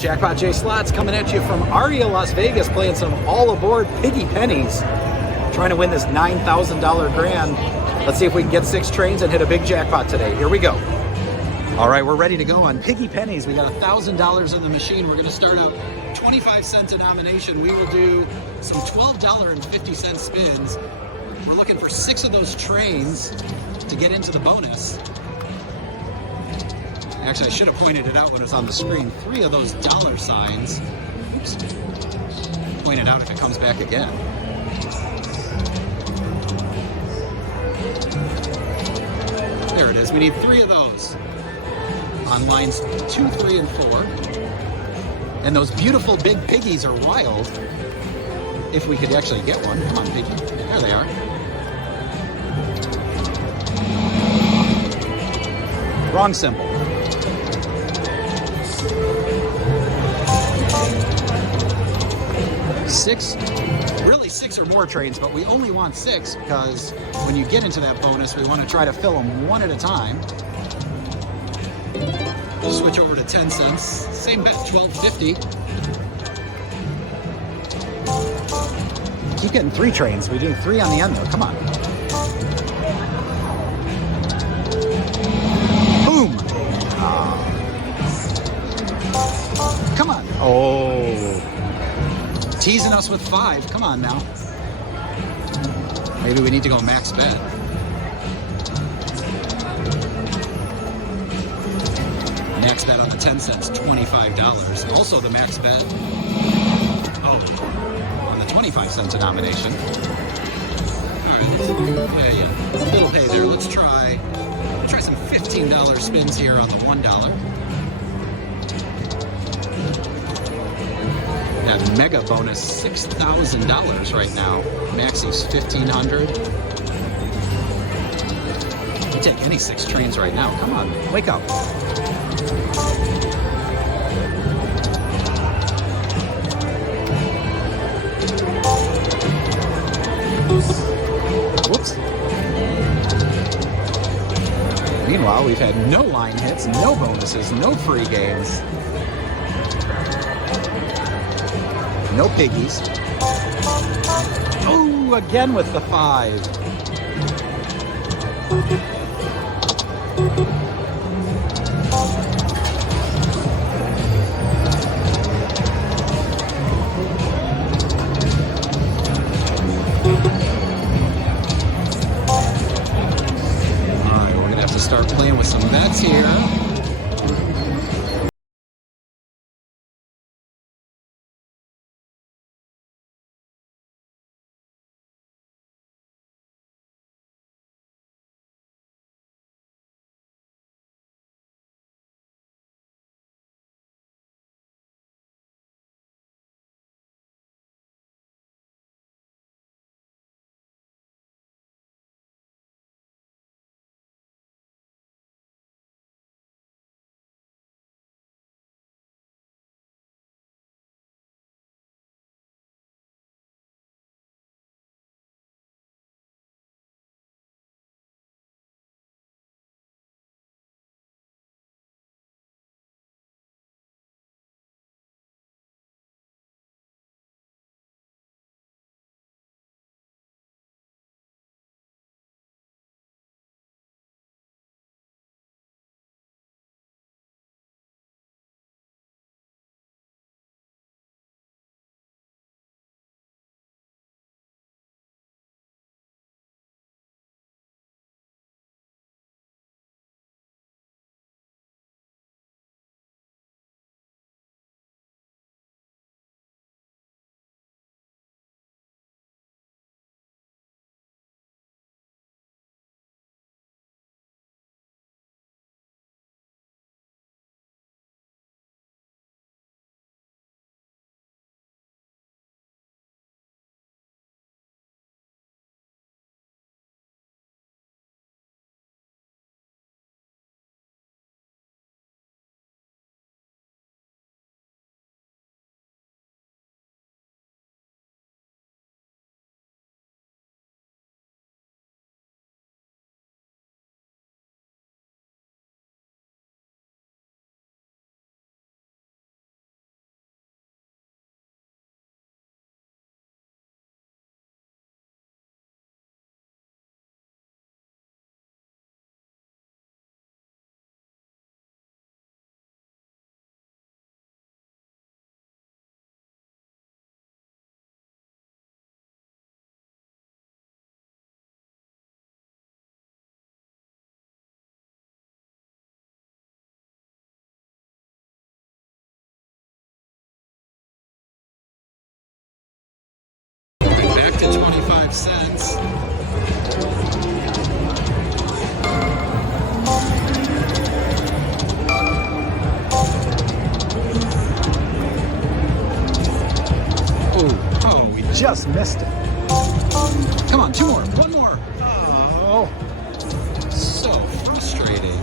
Jackpot J Slots coming at you from Aria, Las Vegas, playing some All Aboard Piggy Pennies. Trying to win this $9,000 grand. Let's see if we can get 6 trains and hit a big jackpot today. Here we go. All right, we're ready to go on Piggy Pennies. We got $1,000 in the machine. We're gonna start out 25-cent denomination. We will do some $12.50 spins. We're looking for 6 of those trains to get into the bonus. Actually, I should have pointed it out when it was on the screen. 3 of those dollar signs. Oops. Point it out if it comes back again. There it is. We need 3 of those on lines 2, 3, and 4. And those beautiful big piggies are wild. If we could actually get one. Come on, piggy. There they are. Wrong symbol. Really 6 or more trains, but we only want 6 because when you get into that bonus, we want to try to fill them one at a time. We'll switch over to 10 cents. Same bet, $12.50. Keep getting 3 trains. We do 3 on the end though. Come on. Boom. Come on. Oh. Teasing us with 5. Come on now. Maybe we need to go max bet. Max bet on the 10 cents, $25. Also the max bet, on the 25-cent denomination. All right, yeah. Little pay there. Let's try some $15 spins here on the $1. That mega bonus, $6,000 right now. Maxie's $1,500. You take any 6 trains right now. Come on, wake up. Whoops. Meanwhile, we've had no line hits, no bonuses, no free games. No piggies. Oh, again with the 5. All right, we're gonna have to start playing with some bets here. 5 cents. Oh, we just missed it. Come on, 2 more, 1 more. Oh, so frustrating.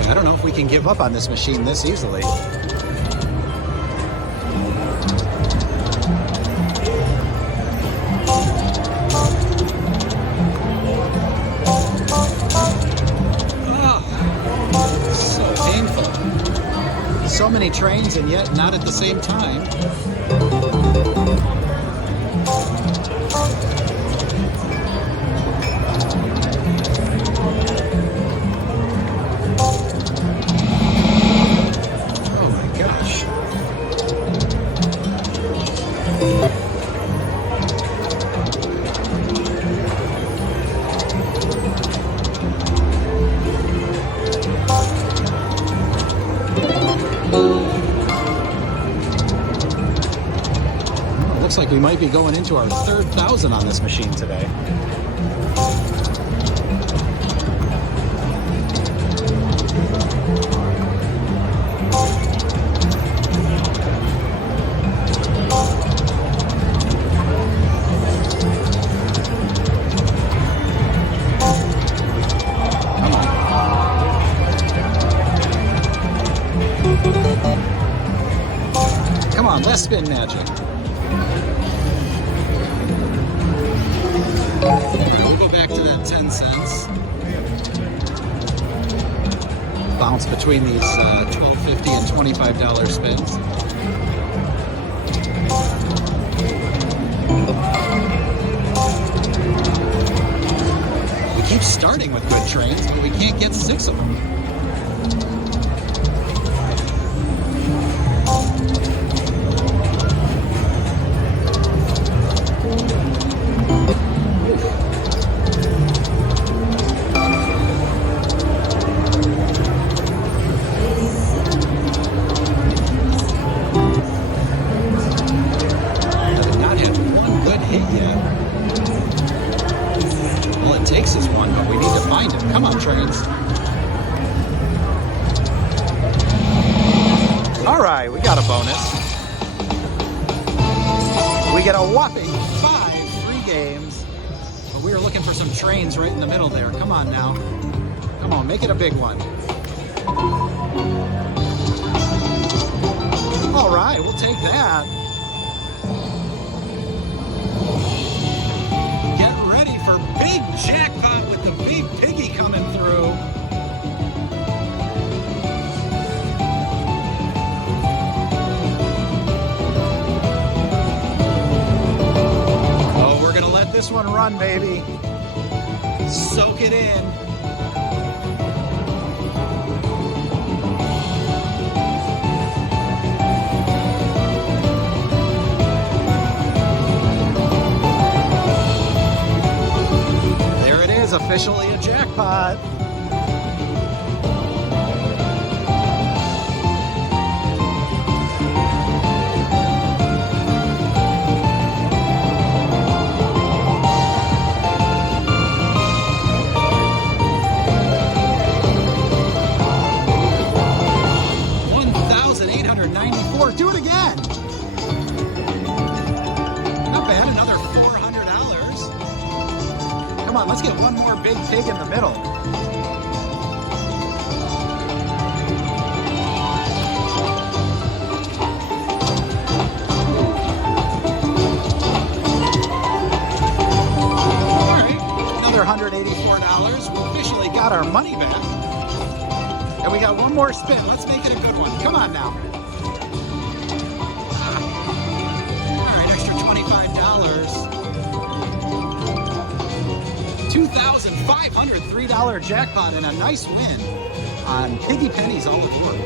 I don't know if we can give up on this machine this easily. So many trains and yet not at the same time. Oh my gosh. Looks like we might be going into our 3rd 1,000 on this machine today. Come on, less spin magic. We'll go back to that 10 cents. Bounce between these $12.50 and $25 spins. We keep starting with good trains, but we can't get 6 of them. Takes us one, but we need to find it. Come on, trains. All right, we got a bonus. We get a whopping 5 free games. But we were looking for some trains right in the middle there. Come on now. Come on, make it a big one. All right, we'll take that. Big jackpot with the big piggy coming through. Oh, we're gonna let this one run, baby. Soak it in. Officially a jackpot. $1,894. Do it again. Not bad. Another $400. Come on, let's get one more big pig in the middle. All right, another $184. We officially got our money back. And we got one more spin. Let's make it a good one. Come on now. All right, extra $25. $2,503 jackpot and a nice win on Piggy Pennies All Aboard.